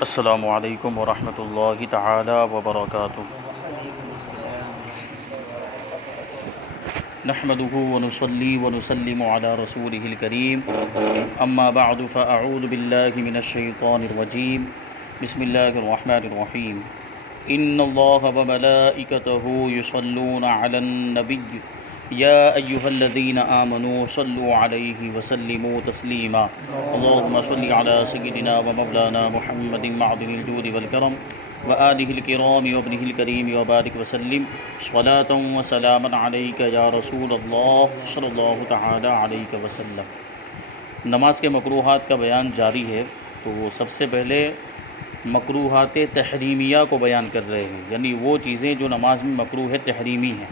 السلام علیکم ورحمۃ اللہ تعالی وبرکاتہ۔ نحمده ونصلي ونسلم على رسوله الكريم اما بعد فاعوذ باللہ من الشیطان الرجیم بسم اللہ الرحمن الرحیم ان اللہ وملائکته یصلون علی النبی یا ایہا الذین آمنوا صلوا علیہ وسلموا تسلیما اللہم صل علی سیدنا ومولانا محمد معدن الجود والکرم وآلہ الکرام وابنہ الکریم وبارک وسلم صلاۃ وسلاما علیک یا رسول اللہ صلی اللہ تعالی علیہ وسلم۔ نماز کے مکروہات کا بیان جاری ہے، تو سب سے پہلے مکروہات تحریمیہ کو بیان کر رہے ہیں، یعنی وہ چیزیں جو نماز میں مکروہ تحریمی ہیں۔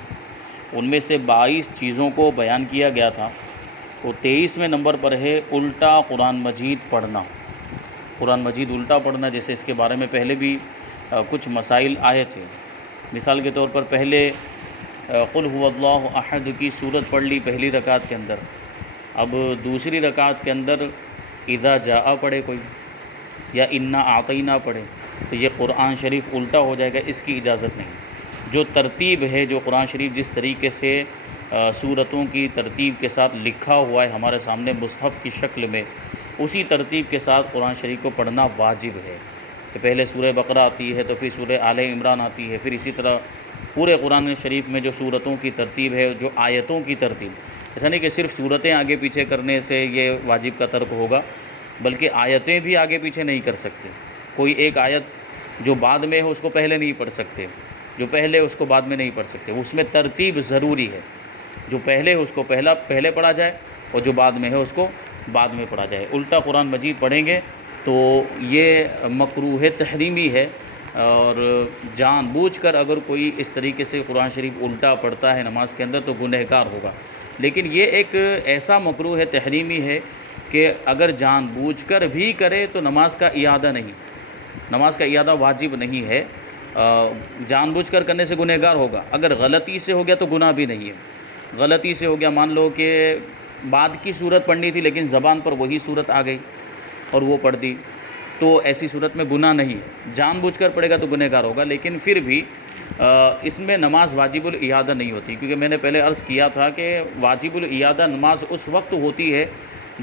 ان میں سے 22 چیزوں کو بیان کیا گیا تھا، تو 23ویں نمبر پر ہے الٹا قرآن مجید پڑھنا۔ قرآن مجید الٹا پڑھنا، جیسے اس کے بارے میں پہلے بھی کچھ مسائل آئے تھے۔ مثال کے طور پر پہلے قل هو اللہ احد کی صورت پڑھ لی پہلی رکعت کے اندر، اب دوسری رکعت کے اندر اذا جاء پڑھے کوئی یا انا اعطینا پڑھے تو یہ قرآن شریف الٹا ہو جائے گا، اس کی اجازت نہیں۔ جو ترتیب ہے، جو قرآن شریف جس طریقے سے سورتوں کی ترتیب کے ساتھ لکھا ہوا ہے ہمارے سامنے مصحف کی شکل میں، اسی ترتیب کے ساتھ قرآن شریف کو پڑھنا واجب ہے کہ پہلے سورہ بقرہ آتی ہے تو پھر سورہ آل عمران آتی ہے، پھر اسی طرح پورے قرآن شریف میں جو سورتوں کی ترتیب ہے، جو آیتوں کی ترتیب، ایسا نہیں کہ صرف سورتیں آگے پیچھے کرنے سے یہ واجب کا ترک ہوگا، بلکہ آیتیں بھی آگے پیچھے نہیں کر سکتے۔ کوئی ایک آیت جو بعد میں ہے اس کو پہلے نہیں پڑھ سکتے، جو پہلے اس کو بعد میں نہیں پڑھ سکتے، اس میں ترتیب ضروری ہے، جو پہلے اس کو پہلے پڑھا جائے اور جو بعد میں ہے اس کو بعد میں پڑھا جائے۔ الٹا قرآن مجید پڑھیں گے تو یہ مکروہ تحریمی ہے، اور جان بوجھ کر اگر کوئی اس طریقے سے قرآن شریف الٹا پڑھتا ہے نماز کے اندر تو گنہگار ہوگا۔ لیکن یہ ایک ایسا مکروہ تحریمی ہے کہ اگر جان بوجھ کر بھی کرے تو نماز کا اعادہ نہیں، نماز کا اعادہ واجب نہیں ہے۔ جان بوجھ کر کرنے سے گنہگار ہوگا، اگر غلطی سے ہو گیا تو گناہ بھی نہیں ہے۔ غلطی سے ہو گیا، مان لو کہ بعد کی صورت پڑھنی تھی لیکن زبان پر وہی صورت آ گئی اور وہ پڑھ دی، تو ایسی صورت میں گناہ نہیں ہے۔ جان بوجھ کر پڑھے گا تو گنہگار ہوگا، لیکن پھر بھی اس میں نماز واجب الاعادہ نہیں ہوتی، کیونکہ میں نے پہلے عرض کیا تھا کہ واجب الاعادہ نماز اس وقت ہوتی ہے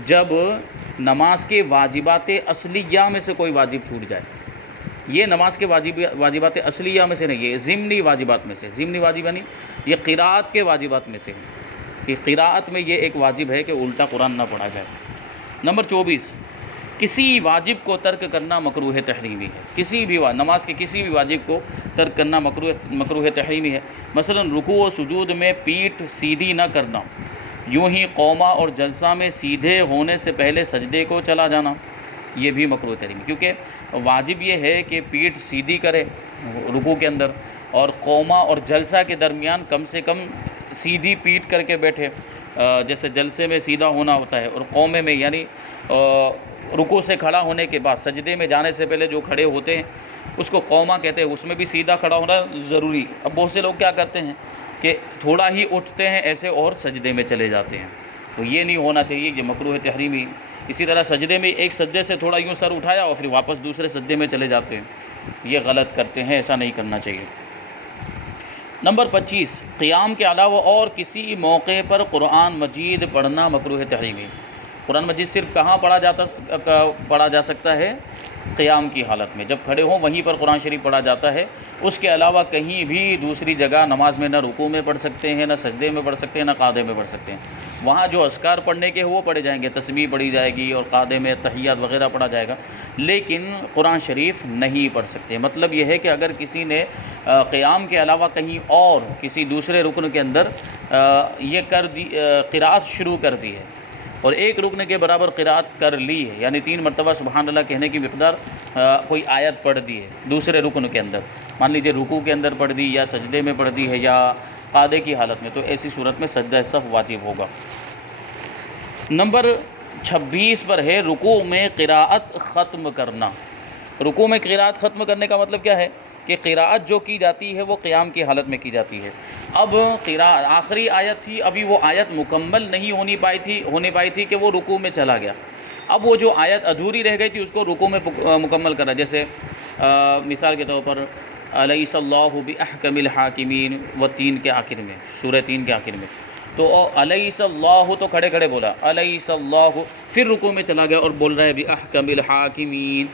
جب نماز کے واجبات اصلیہ میں سے کوئی واجب چھوٹ جائے۔ یہ نماز کے واجبات اصلیہ میں سے نہیں، یہ ضمنی واجبات میں سے، ضمنی واجب نہیں، یہ قراءت کے واجبات میں سے ہے کہ قراءت میں یہ ایک واجب ہے کہ الٹا قرآن نہ پڑھا جائے۔ نمبر 24، کسی واجب کو ترک کرنا مکروہ تحریمی ہے۔ کسی بھی نماز کے کسی بھی واجب کو ترک کرنا مکروہ تحریمی ہے۔ مثلا رکوع و سجود میں پیٹھ سیدھی نہ کرنا، یوں ہی قومہ اور جلسہ میں سیدھے ہونے سے پہلے سجدے کو چلا جانا، یہ بھی مکروہ تحریمی، کیونکہ واجب یہ ہے کہ پیٹھ سیدھی کرے رکوع کے اندر، اور قومہ اور جلسہ کے درمیان کم سے کم سیدھی پیٹھ کر کے بیٹھے۔ جیسے جلسے میں سیدھا ہونا ہوتا ہے، اور قومے میں یعنی رکوع سے کھڑا ہونے کے بعد سجدے میں جانے سے پہلے جو کھڑے ہوتے ہیں اس کو قومہ کہتے ہیں، اس میں بھی سیدھا کھڑا ہونا ضروری۔ اب بہت سے لوگ کیا کرتے ہیں کہ تھوڑا ہی اٹھتے ہیں ایسے اور سجدے میں چلے جاتے ہیں، تو یہ نہیں ہونا چاہیے، یہ مکروہ تحریمی۔ اسی طرح سجدے میں ایک سجدے سے تھوڑا یوں سر اٹھایا اور پھر واپس دوسرے سجدے میں چلے جاتے ہیں، یہ غلط کرتے ہیں، ایسا نہیں کرنا چاہیے۔ نمبر 25، قیام کے علاوہ اور کسی موقع پر قرآن مجید پڑھنا مکروہ تحریمی۔ قرآن مجید صرف کہاں پڑھا جا سکتا ہے؟ قیام کی حالت میں، جب کھڑے ہوں وہیں پر قرآن شریف پڑھا جاتا ہے۔ اس کے علاوہ کہیں بھی دوسری جگہ نماز میں نہ رکوع میں پڑھ سکتے ہیں، نہ سجدے میں پڑھ سکتے ہیں، نہ قعدے میں پڑھ سکتے ہیں۔ وہاں جو اذکار پڑھنے کے وہ پڑھے جائیں گے، تسبیح پڑھی جائے گی اور قعدے میں تحیات وغیرہ پڑھا جائے گا، لیکن قرآن شریف نہیں پڑھ سکتے۔ مطلب یہ ہے کہ اگر کسی نے قیام کے علاوہ کہیں اور کسی دوسرے رکن کے اندر یہ قراءت شروع کر دی ہے اور ایک رکن کے برابر قراءت کر لی ہے، یعنی 3 مرتبہ سبحان اللہ کہنے کی مقدار کوئی آیت پڑھ دی ہے دوسرے رکن کے اندر، مان لیجیے رکوع کے اندر پڑھ دی یا سجدے میں پڑھ دی ہے یا قعدے کی حالت میں، تو ایسی صورت میں سجدہ سہو واجب ہوگا۔ نمبر 26 پر ہے رکوع میں قراءت ختم کرنا۔ رکوع میں قراءت ختم کرنے کا مطلب کیا ہے کہ قراءت جو کی جاتی ہے وہ قیام کی حالت میں کی جاتی ہے۔ اب آخری آیت تھی، ابھی وہ آیت مکمل نہیں ہونی پائی تھی کہ وہ رکوع میں چلا گیا، اب وہ جو آیت ادھوری رہ گئی تھی اس کو رکوع میں مکمل کرا، جیسے مثال کے طور پر الیس اللہ باحکم الحاکمین و 3 کے آخر میں، سورہ 3 کے آخر میں، تو الیس اللہ تو کھڑے کھڑے بولا الیس اللہ، پھر رکوع میں چلا گیا اور بول رہا ہے باحکم الحاکمین،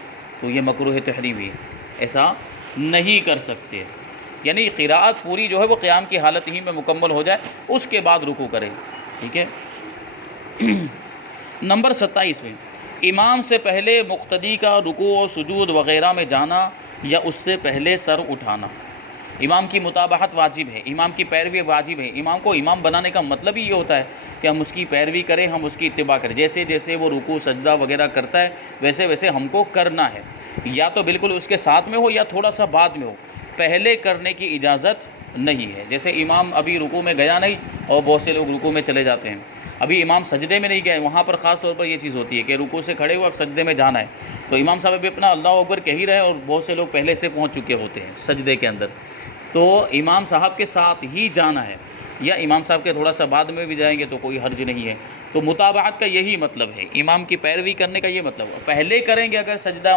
تو یہ مکروہ تحریمی ہے، ایسا نہیں کر سکتے، یعنی قراءت پوری جو ہے وہ قیام کی حالت ہی میں مکمل ہو جائے، اس کے بعد رکوع کرے، ٹھیک ہے۔ نمبر 27 میں امام سے پہلے مقتدی کا رکوع و سجود وغیرہ میں جانا یا اس سے پہلے سر اٹھانا۔ امام کی متابعت واجب ہے، امام کی پیروی واجب ہے، امام کو امام بنانے کا مطلب ہی یہ ہوتا ہے کہ ہم اس کی پیروی کریں، ہم اس کی اتباع کریں، جیسے جیسے وہ رکوع سجدہ وغیرہ کرتا ہے ویسے ویسے ہم کو کرنا ہے، یا تو بالکل اس کے ساتھ میں ہو یا تھوڑا سا بعد میں ہو، پہلے کرنے کی اجازت نہیں ہے۔ جیسے امام ابھی رکوع میں گیا نہیں اور بہت سے لوگ رکوع میں چلے جاتے ہیں، ابھی امام سجدے میں نہیں گئے، وہاں پر خاص طور پر یہ چیز ہوتی ہے کہ رکوع سے کھڑے ہوئے اب سجدے میں جانا ہے، تو امام صاحب بھی اپنا اللہ اکبر کہہ ہی رہے ہیں اور بہت سے لوگ پہلے سے پہنچ چکے ہوتے ہیں سجدے کے اندر، تو امام صاحب کے ساتھ ہی جانا ہے، یا امام صاحب کے تھوڑا سا بعد میں بھی جائیں گے تو کوئی حرج نہیں ہے۔ تو متابعت کا یہی مطلب ہے، امام کی پیروی کرنے کا یہ مطلب ہے، پہلے کریں گے اگر سجدہ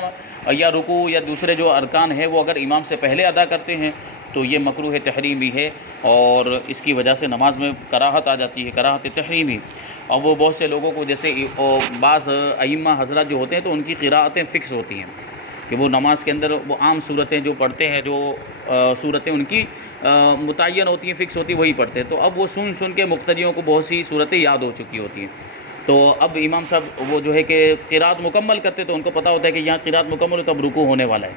یا رکوع یا دوسرے جو ارکان ہیں وہ اگر امام سے پہلے ادا کرتے ہیں تو یہ مکروہ تحریمی ہے، اور اس کی وجہ سے نماز میں کراہت آ جاتی ہے، کراہت تحریمی۔ اور وہ بہت سے لوگوں کو جیسے بعض ائمہ حضرات جو ہوتے ہیں تو ان کی قراءتیں فکس ہوتی ہیں کہ وہ نماز کے اندر وہ عام صورتیں جو پڑھتے ہیں، جو صورتیں ان کی متعین ہوتی ہیں، فکس ہوتی ہیں، وہی پڑھتے ہیں، تو اب وہ سن کے مقتدیوں کو بہت سی صورتیں یاد ہو چکی ہوتی ہیں، تو اب امام صاحب وہ جو ہے کہ قراءت مکمل کرتے تو ان کو پتہ ہوتا ہے کہ یہاں قراءت مکمل ہو تو اب رکوع ہونے والا ہے،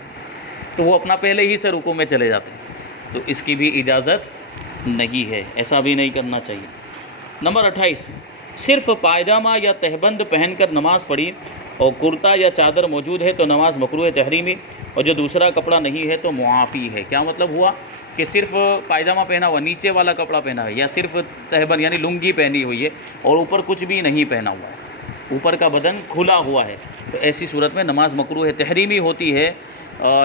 تو وہ اپنا پہلے ہی سے رکوع میں چلے جاتے ہیں، تو اس کی بھی اجازت نہیں ہے، ایسا بھی نہیں کرنا چاہیے۔ نمبر 28 میں صرف پائجامہ یا تہبند پہن کر نماز پڑھی اور کرتا یا چادر موجود ہے تو نماز مکروہ تحریمی، اور جو دوسرا کپڑا نہیں ہے تو معافی ہے۔ کیا مطلب ہوا کہ صرف پائجامہ پہنا ہوا، نیچے والا کپڑا پہنا ہے، یا صرف تہبند یعنی لنگی پہنی ہوئی ہے اور اوپر کچھ بھی نہیں پہنا ہوا ہے، اوپر کا بدن کھلا ہوا ہے، تو ایسی صورت میں نماز مکروہ تحریمی ہوتی ہے۔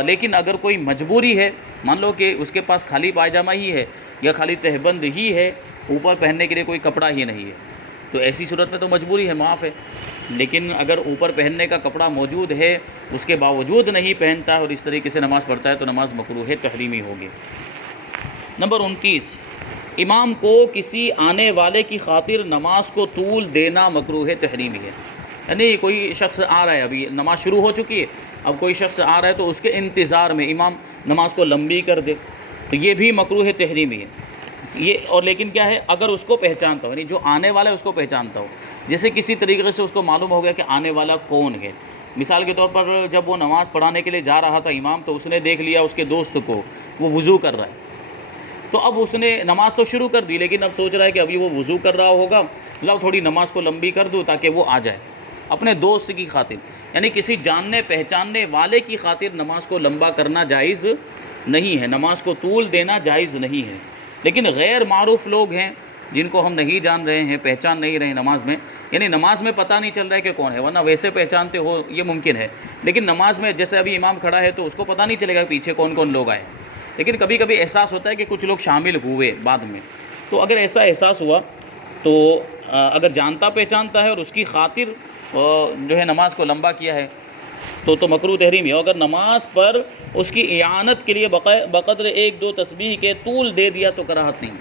لیکن اگر کوئی مجبوری ہے، مان لو کہ اس کے پاس خالی پائجامہ ہی ہے یا خالی تہبند ہی ہے، اوپر پہننے کے لیے کوئی کپڑا ہی نہیں ہے، تو ایسی صورت میں تو مجبوری ہے، معاف ہے۔ لیکن اگر اوپر پہننے کا کپڑا موجود ہے، اس کے باوجود نہیں پہنتا اور اس طریقے سے نماز پڑھتا ہے تو نماز مکروہ تحریمی ہوگی۔ نمبر 29 امام کو کسی آنے والے کی خاطر نماز کو طول دینا مکروہ تحریمی ہے، یعنی کوئی شخص آ رہا ہے، ابھی نماز شروع ہو چکی ہے، اب کوئی شخص آ رہا ہے تو اس کے انتظار میں امام نماز کو لمبی کر دے، تو یہ بھی مکروہ تحریمی ہے۔ یہ اور لیکن کیا ہے، اگر اس کو پہچانتا ہو، یعنی جو آنے والا ہے اس کو پہچانتا ہو، جیسے کسی طریقے سے اس کو معلوم ہو گیا کہ آنے والا کون ہے، مثال کے طور پر جب وہ نماز پڑھانے کے لیے جا رہا تھا امام، تو اس نے دیکھ لیا اس کے دوست کو وہ وضو کر رہا ہے، تو اب اس نے نماز تو شروع کر دی لیکن اب سوچ رہا ہے کہ ابھی وہ وضو کر رہا ہوگا، لاؤ تھوڑی نماز کو لمبی کر دوں تاکہ وہ آ جائے، اپنے دوست کی خاطر، یعنی کسی جاننے پہچاننے والے کی خاطر نماز کو لمبا کرنا جائز نہیں ہے، نماز کو طول دینا جائز نہیں ہے۔ لیکن غیر معروف لوگ ہیں جن کو ہم نہیں جان رہے ہیں، پہچان نہیں رہے ہیں نماز میں، یعنی نماز میں پتہ نہیں چل رہا ہے کہ کون ہے، ورنہ ویسے پہچانتے ہو یہ ممکن ہے، لیکن نماز میں جیسے ابھی امام کھڑا ہے تو اس کو پتہ نہیں چلے گا کہ پیچھے کون کون لوگ آئے، لیکن کبھی کبھی احساس ہوتا ہے کہ کچھ لوگ شامل ہوئے بعد میں، تو اگر ایسا احساس ہوا تو اگر جانتا پہچانتا ہے اور اس کی خاطر جو ہے نماز کو لمبا کیا ہے تو مکروہ تحریمی ہے، اگر نماز پر اس کی اعانت کے لیے بقدر 1-2 تسبیح کے طول دے دیا تو کراہت نہیں،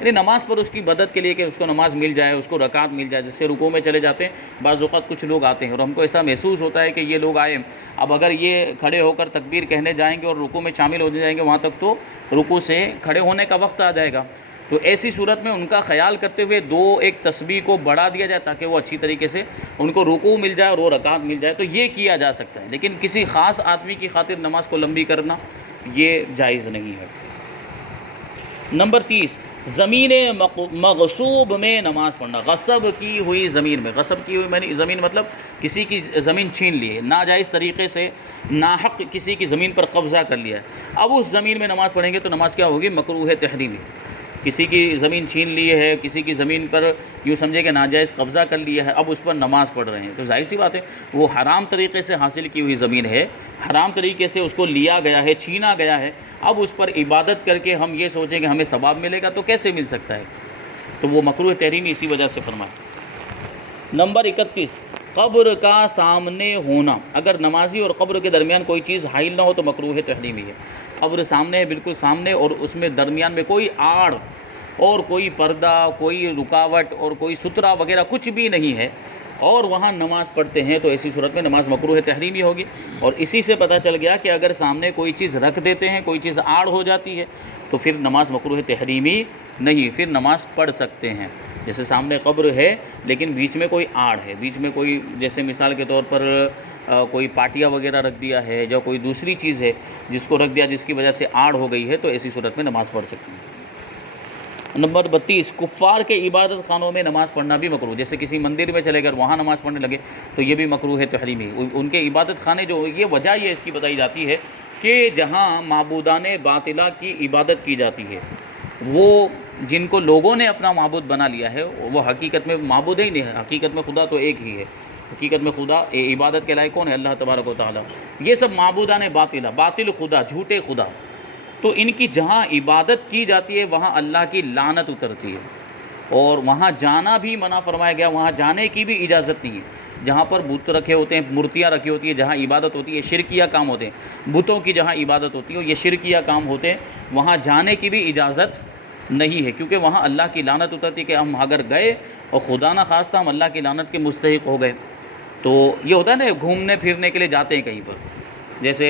یعنی نماز پر اس کی مدد کے لیے کہ اس کو نماز مل جائے، اس کو رکعت مل جائے، جس سے رکوع میں چلے جاتے ہیں بعض اوقات کچھ لوگ آتے ہیں اور ہم کو ایسا محسوس ہوتا ہے کہ یہ لوگ آئے، اب اگر یہ کھڑے ہو کر تکبیر کہنے جائیں گے اور رکوع میں شامل ہو جائیں گے وہاں تک تو رکوع سے کھڑے ہونے کا وقت آ جائے گا، تو ایسی صورت میں ان کا خیال کرتے ہوئے 2-1 تسبیح کو بڑھا دیا جائے تاکہ وہ اچھی طریقے سے ان کو رکوع مل جائے اور وہ رکعت مل جائے، تو یہ کیا جا سکتا ہے، لیکن کسی خاص آدمی کی خاطر نماز کو لمبی کرنا یہ جائز نہیں ہے۔ نمبر 30 زمین مغصوب میں نماز پڑھنا، غصب کی ہوئی زمین میں، غصب کی ہوئی زمین مطلب کسی کی زمین چھین لی ہے، ناجائز طریقے سے ناحق کسی کی زمین پر قبضہ کر لیا ہے، اب اس زمین میں نماز پڑھیں گے تو نماز کیا ہوگی؟ مکروہ تحریمی۔ کسی کی زمین چھین لی ہے، کسی کی زمین پر یوں سمجھے کہ ناجائز قبضہ کر لیا ہے، اب اس پر نماز پڑھ رہے ہیں تو ظاہر سی بات ہے وہ حرام طریقے سے حاصل کی ہوئی زمین ہے، حرام طریقے سے اس کو لیا گیا ہے، چھینا گیا ہے، اب اس پر عبادت کر کے ہم یہ سوچیں کہ ہمیں ثواب ملے گا تو کیسے مل سکتا ہے؟ تو وہ مکروہ تحریمی اسی وجہ سے فرمایا۔ نمبر 31 قبر کا سامنے ہونا، اگر نمازی اور قبر کے درمیان کوئی چیز حائل نہ ہو تو مکروہ تحریمی ہے۔ قبر سامنے ہے، بالکل سامنے، اور اس میں درمیان میں کوئی آڑ اور کوئی پردہ، کوئی رکاوٹ اور کوئی سترہ وغیرہ کچھ بھی نہیں ہے، اور وہاں نماز پڑھتے ہیں تو ایسی صورت میں نماز مکروہ تحریمی ہوگی۔ اور اسی سے پتہ چل گیا کہ اگر سامنے کوئی چیز رکھ دیتے ہیں، کوئی چیز آڑ ہو جاتی ہے، تو پھر نماز مکروہ تحریمی نہیں، پھر نماز پڑھ سکتے ہیں۔ جیسے سامنے قبر ہے لیکن بیچ میں کوئی آڑ ہے، بیچ میں کوئی، جیسے مثال کے طور پر کوئی پاٹیا وغیرہ رکھ دیا ہے یا کوئی دوسری چیز ہے جس کو رکھ دیا جس کی وجہ سے آڑ ہو گئی ہے، تو ایسی صورت میں نماز پڑھ سکتے ہیں۔ نمبر 32، کفار کے عبادت خانوں میں نماز پڑھنا بھی مکروہ، جیسے کسی مندر میں چلے گئے وہاں نماز پڑھنے لگے تو یہ بھی مکروہ تحریمی۔ ان کے عبادت خانے جو، یہ وجہ یہ اس کی بتائی جاتی ہے کہ جہاں معبودان باطلہ کی عبادت کی جاتی ہے، وہ جن کو لوگوں نے اپنا معبود بنا لیا ہے، وہ حقیقت میں معبود ہی نہیں ہے، حقیقت میں خدا تو ایک ہی ہے، حقیقت میں خدا عبادت کے لائق کون ہے؟ اللہ تبارک و تعالیٰ۔ یہ سب معبودان باطلہ، باطل خدا، جھوٹے خدا، تو ان کی جہاں عبادت کی جاتی ہے وہاں اللہ کی لعنت اترتی ہے، اور وہاں جانا بھی منع فرمایا گیا، وہاں جانے کی بھی اجازت نہیں ہے۔ جہاں پر بت رکھے ہوتے ہیں، مورتیاں رکھی ہوتی ہیں، جہاں عبادت ہوتی ہے، شرکیہ کام ہوتے ہیں، بتوں کی جہاں عبادت ہوتی ہے یہ شرکیہ کام ہوتے ہیں، وہاں جانے کی بھی اجازت نہیں ہے، کیونکہ وہاں اللہ کی لعنت اترتی ہے کہ ہم اگر گئے اور خدا نہ خواستہ ہم اللہ کی لعنت کے مستحق ہو گئے۔ تو یہ ہوتا ہے نا، گھومنے پھرنے کے لیے جاتے ہیں کہیں پر، جیسے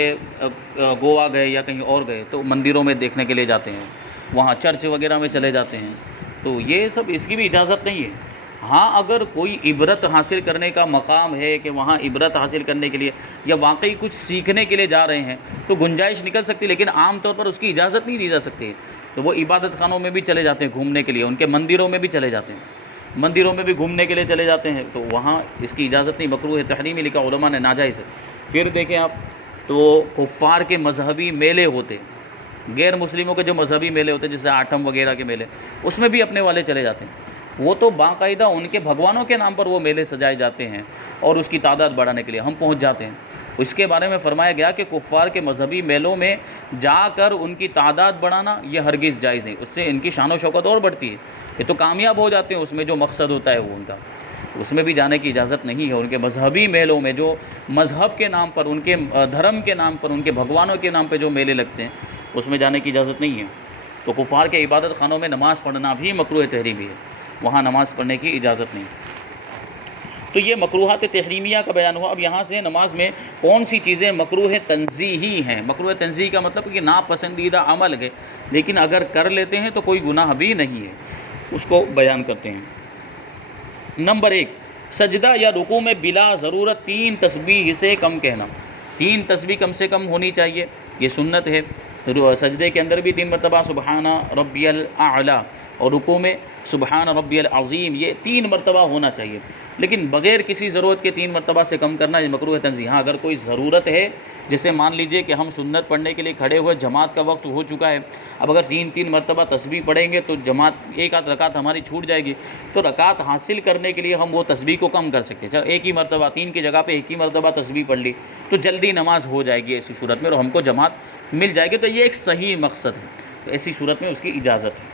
گوا گئے یا کہیں اور گئے تو مندروں میں دیکھنے کے لیے جاتے ہیں، وہاں چرچ وغیرہ میں چلے جاتے ہیں، تو یہ سب اس کی بھی اجازت نہیں ہے۔ ہاں اگر کوئی عبرت حاصل کرنے کا مقام ہے کہ وہاں عبرت حاصل کرنے کے لیے یا واقعی کچھ سیکھنے کے لیے جا رہے ہیں تو گنجائش نکل سکتی، لیکن عام طور پر اس کی اجازت نہیں دی جا سکتی، تو وہ عبادت خانوں میں بھی چلے جاتے ہیں گھومنے کے لیے، ان کے مندروں میں بھی چلے جاتے ہیں، مندروں میں بھی گھومنے کے لیے چلے جاتے ہیں، تو وہاں اس کی اجازت نہیں، مکروہ تحریمی لکھا علماء نے، ناجائز ہے۔ پھر دیکھیں آپ، تو کفار کے مذہبی میلے ہوتے، غیر مسلموں کے جو مذہبی میلے ہوتے جیسے آٹھم وغیرہ کے میلے، اس میں بھی اپنے والے چلے جاتے ہیں، وہ تو باقاعدہ ان کے بھگوانوں کے نام پر وہ میلے سجائے جاتے ہیں اور اس کی تعداد بڑھانے کے لیے ہم پہنچ جاتے ہیں۔ اس کے بارے میں فرمایا گیا کہ کفار کے مذہبی میلوں میں جا کر ان کی تعداد بڑھانا یہ ہرگز جائز نہیں، اس سے ان کی شان و شوکت اور بڑھتی ہے، یہ تو کامیاب ہو جاتے ہیں اس میں جو مقصد ہوتا ہے وہ ان کا، اس میں بھی جانے کی اجازت نہیں ہے۔ ان کے مذہبی میلوں میں جو مذہب کے نام پر، ان کے دھرم کے نام پر، ان کے بھگوانوں کے نام پہ جو میلے لگتے ہیں اس میں جانے کی اجازت نہیں ہے۔ تو کفار کے عبادت خانوں میں نماز پڑھنا بھی مکروہ تحریمی ہے، وہاں نماز پڑھنے کی اجازت نہیں۔ تو یہ مکروہات تحریمیہ کا بیان ہوا۔ اب یہاں سے نماز میں کون سی چیزیں مکروہ تنزیہی ہیں؟ مکروہ تنزیہی کا مطلب کہ ناپسندیدہ عمل ہے، لیکن اگر کر لیتے ہیں تو کوئی گناہ بھی نہیں ہے، اس کو بیان کرتے ہیں۔ نمبر 1، سجدہ یا رکوع میں بلا ضرورت 3 تسبیح سے کم کہنا، 3 تسبیح کم سے کم ہونی چاہیے، یہ سنت ہے۔ سجدے کے اندر بھی 3 مرتبہ سبحان ربی الاعلیٰ، اور رکوع میں سبحان ربی العظیم، یہ 3 مرتبہ ہونا چاہیے، لیکن بغیر کسی ضرورت کے 3 مرتبہ سے کم کرنا یہ مکروہ تنزیہ۔ ہاں اگر کوئی ضرورت ہے، جیسے مان لیجئے کہ ہم سنت پڑھنے کے لیے کھڑے ہوئے، جماعت کا وقت ہو چکا ہے، اب اگر 3 مرتبہ تسبیح پڑھیں گے تو جماعت ایک آدھ رکعت ہماری چھوٹ جائے گی، تو رکعت حاصل کرنے کے لیے ہم وہ تسبیح کو کم کر سکتے ہیں، چلو ایک ہی مرتبہ 3 کی جگہ پہ ایک ہی مرتبہ تسبیح پڑھ لی تو جلدی نماز ہو جائے گی ایسی صورت میں، اور ہم کو جماعت مل جائے گی، تو یہ ایک صحیح مقصد ہے، تو ایسی صورت میں اس کی اجازت ہے۔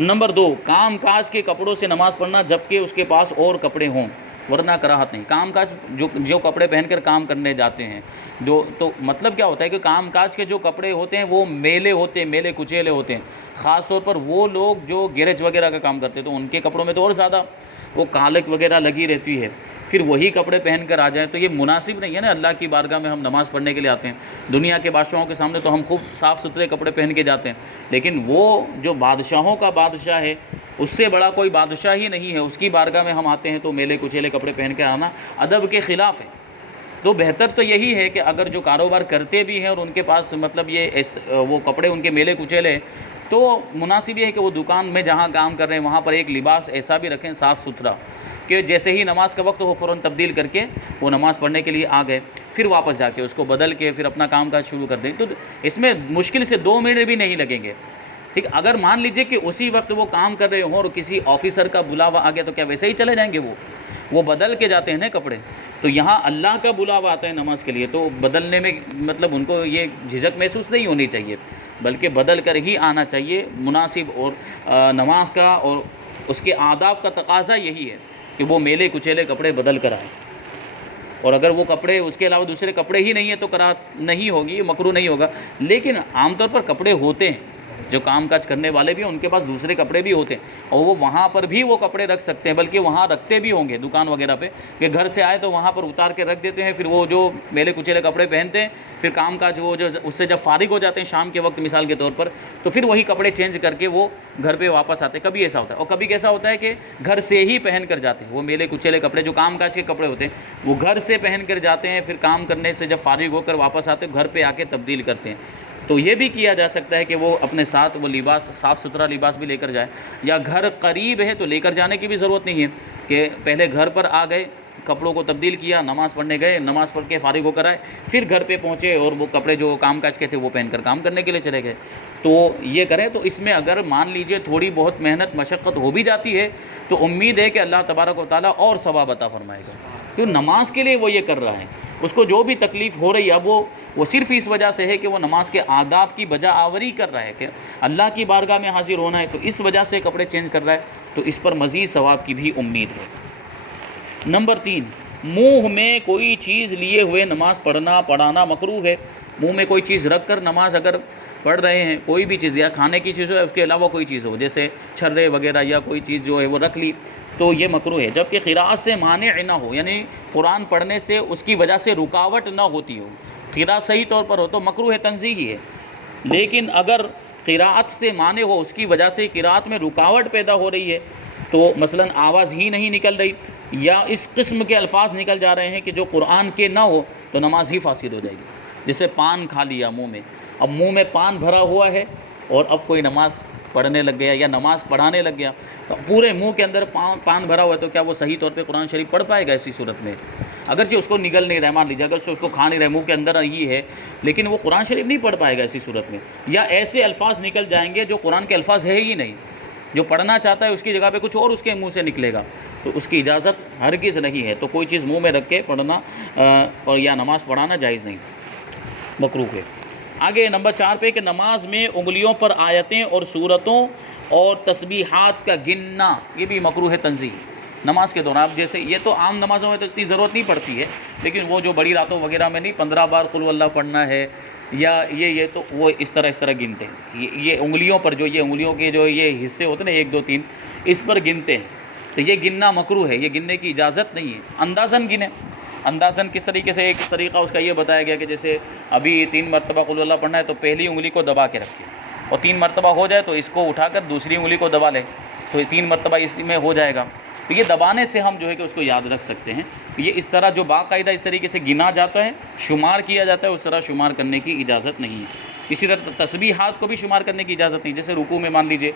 نمبر 2، کام کاج کے کپڑوں سے نماز پڑھنا جبکہ اس کے پاس اور کپڑے ہوں، ورنہ کراہت نہیں۔ کام کاج جو کپڑے پہن کر کام کرنے جاتے ہیں، تو مطلب کیا ہوتا ہے کہ کام کاج کے جو کپڑے ہوتے ہیں وہ میلے ہوتے ہیں، میلے کچیلے ہوتے ہیں، خاص طور پر وہ لوگ جو گیرج وغیرہ کا کام کرتے ہیں تو ان کے کپڑوں میں تو اور زیادہ وہ کالک وغیرہ لگی رہتی ہے، پھر وہی کپڑے پہن کر آ جائیں تو یہ مناسب نہیں ہے نا۔ اللہ کی بارگاہ میں ہم نماز پڑھنے کے لیے آتے ہیں، دنیا کے بادشاہوں کے سامنے تو ہم خوب صاف ستھرے کپڑے پہن کے جاتے ہیں، لیکن وہ جو بادشاہوں کا بادشاہ ہے اس سے بڑا کوئی بادشاہ ہی نہیں ہے، اس کی بارگاہ میں ہم آتے ہیں تو میلے کچیلے کپڑے پہن کے آنا ادب کے خلاف ہے۔ تو بہتر تو یہی ہے کہ اگر جو کاروبار کرتے بھی ہیں اور ان کے پاس مطلب وہ کپڑے ان کے میلے کچیلے ہیں، تو مناسب یہ ہے کہ وہ دکان میں جہاں کام کر رہے ہیں وہاں پر ایک لباس ایسا بھی رکھیں صاف ستھرا کہ جیسے ہی نماز کا وقت ہو فوراً تبدیل کر کے وہ نماز پڑھنے کے لیے آ گئے، پھر واپس جا کے اس کو بدل کے پھر اپنا کام کاج شروع کر دیں، تو اس میں مشکل سے 2 منٹ بھی نہیں لگیں گے۔ ٹھیک، اگر مان لیجئے کہ اسی وقت وہ کام کر رہے ہوں اور کسی آفیسر کا بلاوا آ گیا تو کیا ویسے ہی چلے جائیں گے؟ وہ بدل کے جاتے ہیں نا کپڑے، تو یہاں اللہ کا بلاوا آتا ہے نماز کے لیے، تو بدلنے میں مطلب ان کو یہ جھجک محسوس نہیں ہونی چاہیے، بلکہ بدل کر ہی آنا چاہیے، مناسب، اور نماز کا اور اس کے آداب کا تقاضا یہی ہے کہ وہ میلے کچیلے کپڑے بدل کر آئے، اور اگر وہ کپڑے اس کے علاوہ دوسرے کپڑے ہی نہیں ہیں تو کراہت نہیں ہوگی، مکروہ نہیں ہوگا۔ لیکن عام طور پر کپڑے ہوتے ہیں، جو کام کاج کرنے والے بھی ہیں ان کے پاس دوسرے کپڑے بھی ہوتے ہیں، اور وہ وہاں پر بھی وہ کپڑے رکھ سکتے ہیں، بلکہ وہاں رکھتے بھی ہوں گے دکان وغیرہ پہ، کہ گھر سے آئے تو وہاں پر اتار کے رکھ دیتے ہیں، پھر وہ جو میلے کچیلے کپڑے پہنتے ہیں، پھر کام کاج وہ جو اس سے جب فارغ ہو جاتے ہیں شام کے وقت مثال کے طور پر، تو پھر وہی کپڑے چینج کر کے وہ گھر پہ واپس آتے ہیں۔ کبھی ایسا ہوتا ہے، اور کبھی کیسا ہوتا ہے کہ گھر سے ہی پہن کر جاتے ہیں، وہ میلے کچیلے کپڑے جو کام کاج کے کپڑے ہوتے ہیں وہ گھر سے پہن کر جاتے ہیں، پھر کام کرنے سے جب فارغ ہو کر واپس آتے ہیں گھر پہ آ کے تبدیل کرتے ہیں۔ تو یہ بھی کیا جا سکتا ہے کہ وہ اپنے ساتھ وہ لباس، صاف ستھرا لباس بھی لے کر جائے، یا گھر قریب ہے تو لے کر جانے کی بھی ضرورت نہیں ہے کہ پہلے گھر پر آ گئے، کپڑوں کو تبدیل کیا، نماز پڑھنے گئے، نماز پڑھ کے فارغ ہو کر آئے، پھر گھر پہ پہنچے اور وہ کپڑے جو کام کاج کے تھے وہ پہن کر کام کرنے کے لیے چلے گئے، تو یہ کریں۔ تو اس میں اگر مان لیجئے تھوڑی بہت محنت مشقت ہو بھی جاتی ہے تو امید ہے کہ اللہ تبارک و تعالیٰ اور ثواب عطا فرمائے گا، کیوں نماز کے لیے وہ یہ کر رہا ہے۔ اس کو جو بھی تکلیف ہو رہی ہے اب وہ صرف اس وجہ سے ہے کہ وہ نماز کے آداب کی بجا آوری کر رہا ہے، کہ اللہ کی بارگاہ میں حاضر ہونا ہے، تو اس وجہ سے کپڑے چینج کر رہا ہے، تو اس پر مزید ثواب کی بھی امید ہے۔ نمبر 3، منہ میں کوئی چیز لیے ہوئے نماز پڑھانا مکروہ ہے۔ منہ میں کوئی چیز رکھ کر نماز اگر پڑھ رہے ہیں، کوئی بھی چیز یا کھانے کی چیز ہو یا اس کے علاوہ کوئی چیز ہو، جیسے چھرے وغیرہ یا کوئی چیز جو ہے وہ رکھ لی، تو یہ مکروہ ہے، جبکہ قراءت سے مانع نہ ہو، یعنی قرآن پڑھنے سے اس کی وجہ سے رکاوٹ نہ ہوتی ہو، قراءت صحیح طور پر ہو تو مکروہ تنزیہی ہے۔ لیکن اگر قراءت سے مانع ہو، اس کی وجہ سے قراءت میں رکاوٹ پیدا ہو رہی ہے، تو مثلا آواز ہی نہیں نکل رہی یا اس قسم کے الفاظ نکل جا رہے ہیں کہ جو قرآن کے نہ ہو، تو نماز ہی فاسد ہو جائے گی۔ جیسے پان کھا لیا منہ میں، اب منہ میں پان بھرا ہوا ہے اور اب کوئی نماز پڑھنے لگ گیا یا نماز پڑھانے لگ گیا، تو پورے منہ کے اندر پان بھرا ہوا ہے، تو کیا وہ صحیح طور پہ قرآن شریف پڑھ پائے گا ایسی صورت میں؟ اگرچہ اس کو نگل نہیں رہا، مان لیجیے اگرچہ اس کو کھا نہیں رہا، منہ کے اندر ہی ہے، لیکن وہ قرآن شریف نہیں پڑھ پائے گا ایسی صورت میں، یا ایسے الفاظ نکل جائیں گے جو قرآن کے الفاظ ہے ہی نہیں، جو پڑھنا چاہتا ہے اس کی جگہ پہ کچھ اور اس کے منہ سے نکلے گا، تو اس کی اجازت ہرگز نہیں ہے۔ تو کوئی چیز منہ میں رکھ کے پڑھنا اور یا نماز پڑھانا جائز نہیں، مکروہ ہے۔ آگے نمبر 4 پہ کہ نماز میں انگلیوں پر آیتیں اور سورتوں اور تسبیحات کا گننا، یہ بھی مکروہ تنزیہ نماز کے دوران۔ جیسے یہ تو عام نمازوں میں تو اتنی ضرورت نہیں پڑتی ہے، لیکن وہ جو بڑی راتوں وغیرہ میں نہیں 15 بار قل اللہ پڑھنا ہے یا یہ تو وہ اس طرح گنتے ہیں، یہ انگلیوں پر جو یہ انگلیوں کے جو یہ حصے ہوتے ہیں نا 1 2 3 اس پر گنتے ہیں، تو یہ گننا مکروہ ہے، یہ گننے کی اجازت نہیں ہے۔ اندازاً گنیں، اندازاً کس طریقے سے، ایک طریقہ اس کا یہ بتایا گیا کہ جیسے ابھی 3 مرتبہ قل اللہ پڑھنا ہے تو پہلی انگلی کو دبا کے رکھیں، اور 3 مرتبہ ہو جائے تو اس کو اٹھا کر دوسری انگلی کو دبا لیں، تو 3 مرتبہ اس میں ہو جائے گا۔ تو یہ دبانے سے ہم جو ہے کہ اس کو یاد رکھ سکتے ہیں۔ یہ اس طرح جو باقاعدہ اس طریقے سے گنا جاتا ہے، شمار کیا جاتا ہے، اس طرح شمار کرنے کی اجازت نہیں ہے۔ اسی طرح تسبیحات کو بھی شمار کرنے کی اجازت نہیں، جیسے رکوع میں مان لیجئے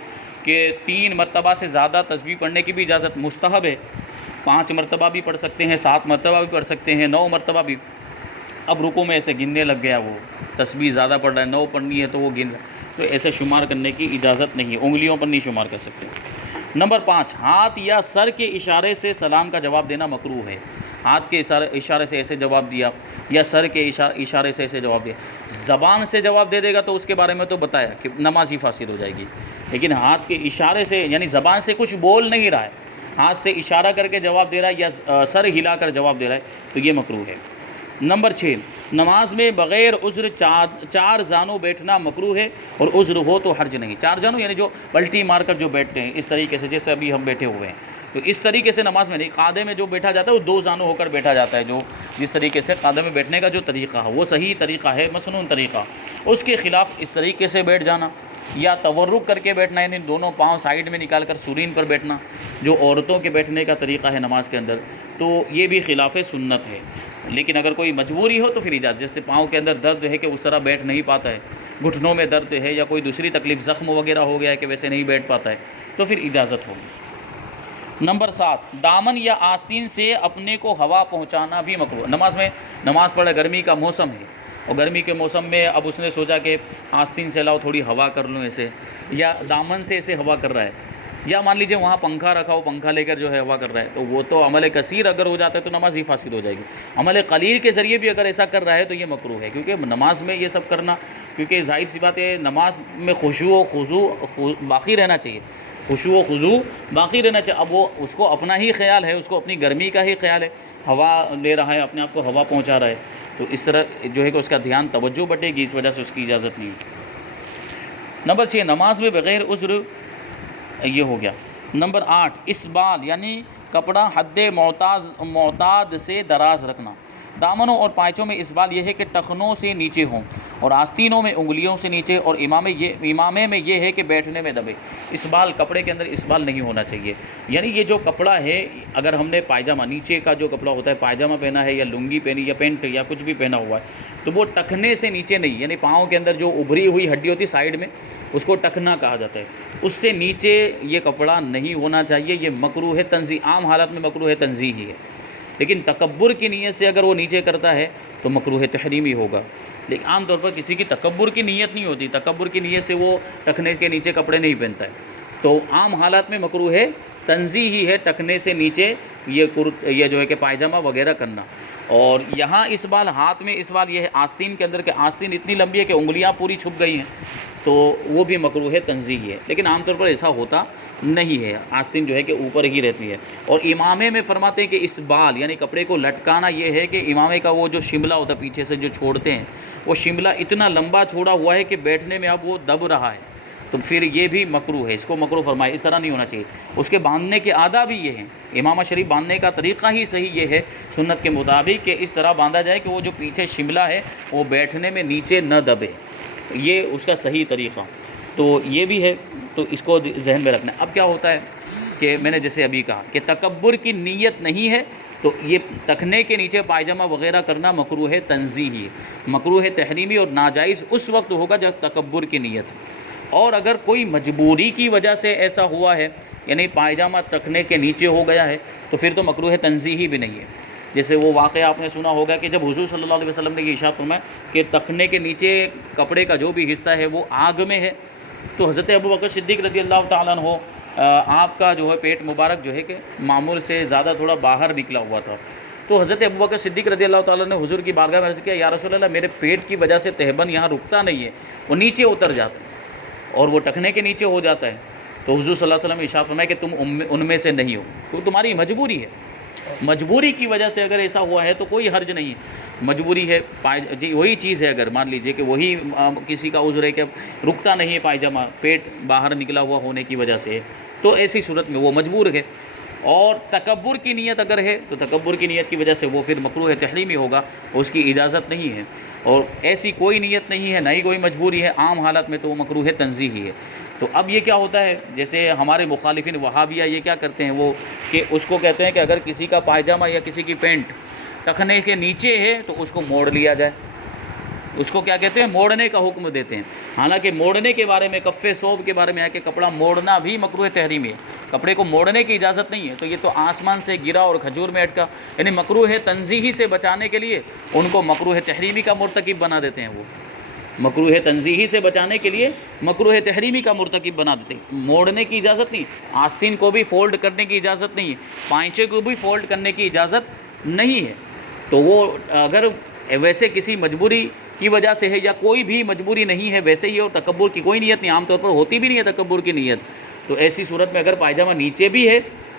کہ 3 مرتبہ سے زیادہ تسبیح پڑھنے کی بھی اجازت مستحب ہے، 5 مرتبہ بھی پڑھ سکتے ہیں، 7 مرتبہ بھی پڑھ سکتے ہیں، 9 مرتبہ بھی۔ اب رکوع میں ایسے گننے لگ گیا، وہ تسبیح زیادہ پڑھ رہا ہے، 9 پڑھنی ہے تو وہ گن رہا ہے، تو ایسے شمار کرنے کی اجازت نہیں ہے، انگلیوں پر نہیں شمار کر سکتے۔ نمبر 5، ہاتھ یا سر کے اشارے سے سلام کا جواب دینا مکروہ ہے۔ ہاتھ کے اشارے سے ایسے جواب دیا یا سر کے اشارے سے ایسے جواب دیا، زبان سے جواب دے دے گا تو اس کے بارے میں تو بتایا کہ نماز ہی فاسد ہو جائے گی، لیکن ہاتھ کے اشارے سے یعنی زبان سے کچھ بول نہیں رہا ہے، ہاتھ سے اشارہ کر کے جواب دے رہا ہے یا سر ہلا کر جواب دے رہا ہے، تو یہ مکروہ ہے۔ نمبر 6، نماز میں بغیر عذر 4 زانوں بیٹھنا مکروہ ہے، اور عذر ہو تو حرج نہیں۔ 4 زانوں یعنی جو پلٹی مار کر جو بیٹھتے ہیں اس طریقے سے، جیسے ابھی ہم بیٹھے ہوئے ہیں، تو اس طریقے سے نماز میں نہیں۔ قاعدے میں جو بیٹھا جاتا ہے وہ 2 زانوں ہو کر بیٹھا جاتا ہے، جو جس طریقے سے قاعدے میں بیٹھنے کا جو طریقہ ہے وہ صحیح طریقہ ہے، مسنون طریقہ۔ اس کے خلاف اس طریقے سے بیٹھ جانا یا تورک کر کے بیٹھنا، یعنی دونوں پاؤں سائیڈ میں نکال کر سورین پر بیٹھنا، جو عورتوں کے بیٹھنے کا طریقہ ہے نماز کے اندر، تو یہ بھی خلاف سنت ہے۔ لیکن اگر کوئی مجبوری ہو تو پھر اجازت، جیسے پاؤں کے اندر درد ہے کہ اس طرح بیٹھ نہیں پاتا ہے، گھٹنوں میں درد ہے یا کوئی دوسری تکلیف، زخم وغیرہ ہو گیا ہے کہ ویسے نہیں بیٹھ پاتا ہے، تو پھر اجازت ہوگی۔ نمبر 7، دامن یا آستین سے اپنے کو ہوا پہنچانا بھی مکروہ۔ نماز پڑھے، گرمی کا موسم ہے، اور گرمی کے موسم میں اب اس نے سوچا کہ آستین سے لاؤ تھوڑی ہوا کر لوں ایسے، یا دامن سے ایسے ہوا کر رہا ہے، یا مان لیجئے وہاں پنکھا رکھا ہو، پنکھا لے کر جو ہے ہوا کر رہا ہے، تو وہ تو عمل کثیر اگر ہو جاتا ہے تو نماز ہی فاسد ہو جائے گی۔ عمل قلیل کے ذریعے بھی اگر ایسا کر رہا ہے تو یہ مکروہ ہے، کیونکہ نماز میں یہ سب کرنا، کیونکہ ظاہر سی بات ہے نماز میں خشوع و خضوع باقی رہنا چاہیے۔ خشوع و خضوع باقی رہنا چاہیے. اب وہ اس کو اپنا ہی خیال ہے، اس کو اپنی گرمی کا ہی خیال ہے، ہوا لے رہا ہے، اپنے آپ کو ہوا پہنچا رہا ہے، تو اس طرح جو ہے کہ اس کا دھیان توجہ بٹے گی، اس وجہ سے اس کی اجازت نہیں ہے. نمبر 6 نماز میں بغیر عذر، یہ ہو گیا. نمبر 8 اسبال یعنی کپڑا حد معتاد سے دراز رکھنا. دامنوں اور پائچوں میں اسبال یہ ہے کہ ٹخنوں سے نیچے ہوں، اور آستینوں میں انگلیوں سے نیچے، اور امامے میں یہ ہے کہ بیٹھنے میں دبے. اسبال کپڑے کے اندر اسبال نہیں ہونا چاہیے. یعنی یہ جو کپڑا ہے، اگر ہم نے پائجامہ نیچے کا جو کپڑا ہوتا ہے پائجامہ پہنا ہے یا لنگی پہنی یا پینٹ یا کچھ بھی پہنا ہوا ہے، تو وہ ٹخنے سے نیچے نہیں، یعنی پاؤں کے اندر جو ابھری ہوئی ہڈی ہوتی ہے سائیڈ میں، اس کو ٹخنا کہا جاتا ہے، اس سے نیچے یہ کپڑا نہیں ہونا چاہیے. یہ مکروہ تنزیہ، عام حالات میں مکروہ تنزیہ ہی ہے، لیکن تکبر کی نیت سے اگر وہ نیچے کرتا ہے تو مکروہ تحریمی ہوگا. لیکن عام طور پر کسی کی تکبر کی نیت نہیں ہوتی، تکبر کی نیت سے وہ ٹخنے کے نیچے کپڑے نہیں پہنتا ہے، تو عام حالات میں مکروہ تنزیہ ہی ہے ٹخنے سے نیچے یہ جو ہے کہ پائجامہ وغیرہ کرنا. اور یہاں اسبال، ہاتھ میں اسبال یہ ہے آستین کے اندر، کہ آستین اتنی لمبی ہے کہ انگلیاں پوری چھپ گئی ہیں، تو وہ بھی مکروہ تنزیہ ہے. لیکن عام طور پر ایسا ہوتا نہیں ہے، آستین جو ہے کہ اوپر ہی رہتی ہے. اور امامے میں فرماتے ہیں کہ اسبال یعنی کپڑے کو لٹکانا یہ ہے کہ امامے کا وہ جو شملہ ہوتا ہے پیچھے سے جو چھوڑتے ہیں، وہ شملہ اتنا لمبا چھوڑا ہوا ہے کہ بیٹھنے میں اب وہ دب رہا ہے، تو پھر یہ بھی مکروہ ہے. اس کو مکروہ فرمائے، اس طرح نہیں ہونا چاہیے. اس کے باندھنے کے آداب بھی یہ ہیں، امامہ شریف باندھنے کا طریقہ ہی صحیح یہ ہے سنت کے مطابق کہ اس طرح باندھا جائے کہ وہ جو پیچھے شملہ ہے وہ بیٹھنے میں نیچے نہ دبے، یہ اس کا صحیح طریقہ. تو یہ بھی ہے، تو اس کو ذہن میں رکھنا ہے. اب کیا ہوتا ہے کہ میں نے جیسے ابھی کہا کہ تکبر کی نیت نہیں ہے، تو یہ ٹخنے کے نیچے پائجامہ وغیرہ کرنا مکروہ تنزیہی، مکروہ تحریمی اور ناجائز اس وقت ہوگا جب تکبر کی نیت. اور اگر کوئی مجبوری کی وجہ سے ایسا ہوا ہے، یعنی پائجامہ ٹخنے کے نیچے ہو گیا ہے، تو پھر تو مکروہ تنزیہی بھی نہیں ہے. جیسے وہ واقعہ آپ نے سنا ہوگا کہ جب حضور صلی اللہ علیہ وسلم نے یہ ارشاد فرمایا کہ ٹخنے کے نیچے کپڑے کا جو بھی حصہ ہے وہ آگ میں ہے، تو حضرت ابوبکر صدیق رضی اللہ تعالیٰ عنہ آپ کا جو ہے پیٹ مبارک جو ہے کہ معمول سے زیادہ تھوڑا باہر نکلا ہوا تھا. تو حضرت ابوبکر صدیق رضی اللہ تعالیٰ نے حضور کی بارگاہ میں عرض کیا، یا رسول اللہ میرے پیٹ کی وجہ سے تہبند یہاں رکتا نہیں ہے، وہ نیچے اتر جاتا ہے اور وہ ٹخنے کے نیچے ہو جاتا ہے. تو حضور صلی اللہ علیہ وسلم نے ارشاد فرمایا کہ تم ان میں سے نہیں ہو، تو تمہاری مجبوری ہے. مجبوری کی وجہ سے اگر ایسا ہوا ہے تو کوئی حرج نہیں ہے. مجبوری ہے جی وہی چیز ہے، اگر مان لیجئے کہ وہی کسی کا عذر ہے کہ رکتا نہیں ہے پائجامہ، پیٹ باہر نکلا ہوا ہونے کی وجہ سے، تو ایسی صورت میں وہ مجبور ہے. اور تکبر کی نیت اگر ہے تو تکبر کی نیت کی وجہ سے وہ پھر مکروہ تحریمی ہوگا، اس کی اجازت نہیں ہے. اور ایسی کوئی نیت نہیں ہے، نہ ہی کوئی مجبوری ہے، عام حالت میں تو وہ مکروہ تنزیہی ہے. تو اب یہ کیا ہوتا ہے، جیسے ہمارے مخالفین وہابیہ یہ کیا کرتے ہیں، وہ کہ اس کو کہتے ہیں کہ اگر کسی کا پائجامہ یا کسی کی پینٹ ٹخنے کے نیچے ہے تو اس کو موڑ لیا جائے. اس کو کیا کہتے ہیں، موڑنے کا حکم دیتے ہیں. حالانکہ موڑنے کے بارے میں کف ثوب کے بارے میں ہے کہ کپڑا موڑنا بھی مکروہ تحریمی ہے، کپڑے کو موڑنے کی اجازت نہیں ہے. تو یہ تو آسمان سے گرا اور کھجور میں اٹکا، یعنی مکروہ تنزیہی سے بچانے کے لیے ان کو مکروہ تحریمی کا مرتکب بنا دیتے ہیں. وہ مکروہ تنزیہی سے بچانے کے لیے مکروہ تحریمی کا مرتکب بنا دیتے ہیں. موڑنے کی اجازت نہیں، آستین کو بھی فولڈ کرنے کی اجازت نہیں ہے، پائچے کو بھی فولڈ کرنے کی اجازت نہیں ہے. تو وہ اگر ویسے کسی مجبوری کی وجہ سے ہے یا کوئی بھی مجبوری نہیں ہے ویسے ہی، اور تکبر کی کوئی نیت نہیں، عام طور پر ہوتی بھی نہیں ہے تکبر کی نیت، تو ایسی صورت میں اگر پائجامہ نیچے بھی ہے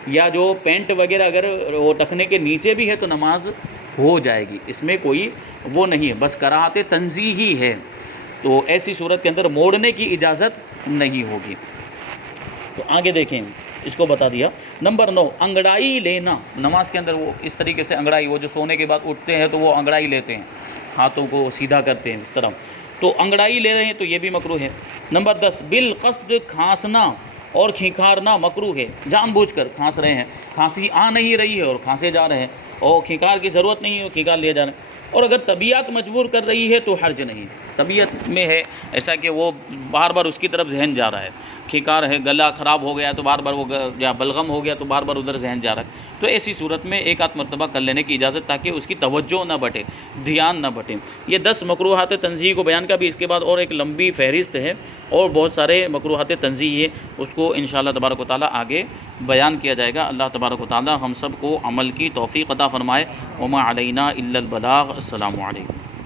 یا جو پینٹ وغیرہ اگر وہ ٹخنے کے نیچے بھی ہے تو نماز ہو جائے گی. اس میں کوئی وہ نہیں ہے، بس کراہت تنزیہی ہے. تو ایسی صورت کے اندر موڑنے کی اجازت نہیں ہوگی. تو آگے دیکھیں، اس کو بتا دیا. نمبر 9 انگڑائی لینا. نماز کے اندر وہ اس طریقے سے انگڑائی، وہ جو سونے کے بعد اٹھتے ہیں تو وہ انگڑائی لیتے ہیں، ہاتھوں کو سیدھا کرتے ہیں اس طرح، تو انگڑائی لے رہے ہیں تو یہ بھی مکروہ ہے. نمبر 10 بالقصد کھانسنا اور کھینکارنا مکروہ ہے. جان بوجھ کر کھانس رہے ہیں، کھانسی آ نہیں رہی ہے اور کھانسے جا رہے ہیں، اور کھینکار کی ضرورت نہیں ہے اور کھینکار لیے جا رہے ہیں. اور اگر طبیعت مجبور کر رہی ہے تو حرج نہیں. طبیعت میں ہے ایسا کہ وہ بار بار اس کی طرف ذہن جا رہا ہے، کھینکار ہے، گلا خراب ہو گیا تو بار بار وہ یا بلغم ہو گیا تو بار بار ادھر ذہن جا رہا ہے، تو ایسی صورت میں ایک آدھ مرتبہ کر لینے کی اجازت، تاکہ اس کی توجہ نہ بٹے، دھیان نہ بٹے. یہ 10 مکروہات تنزیہی کو بیان کا بھی اس کے بعد اور ایک لمبی فہرست ہے اور بہت سارے مکروہات تنزیہی ہے، اس کو انشاءاللہ تبارک و تعالیٰ آگے بیان کیا جائے گا. اللہ تبارک و تعالیٰ ہم سب کو عمل کی توفیق عطا فرمائے. وما علینا الا البلاغ. السلام علیکم.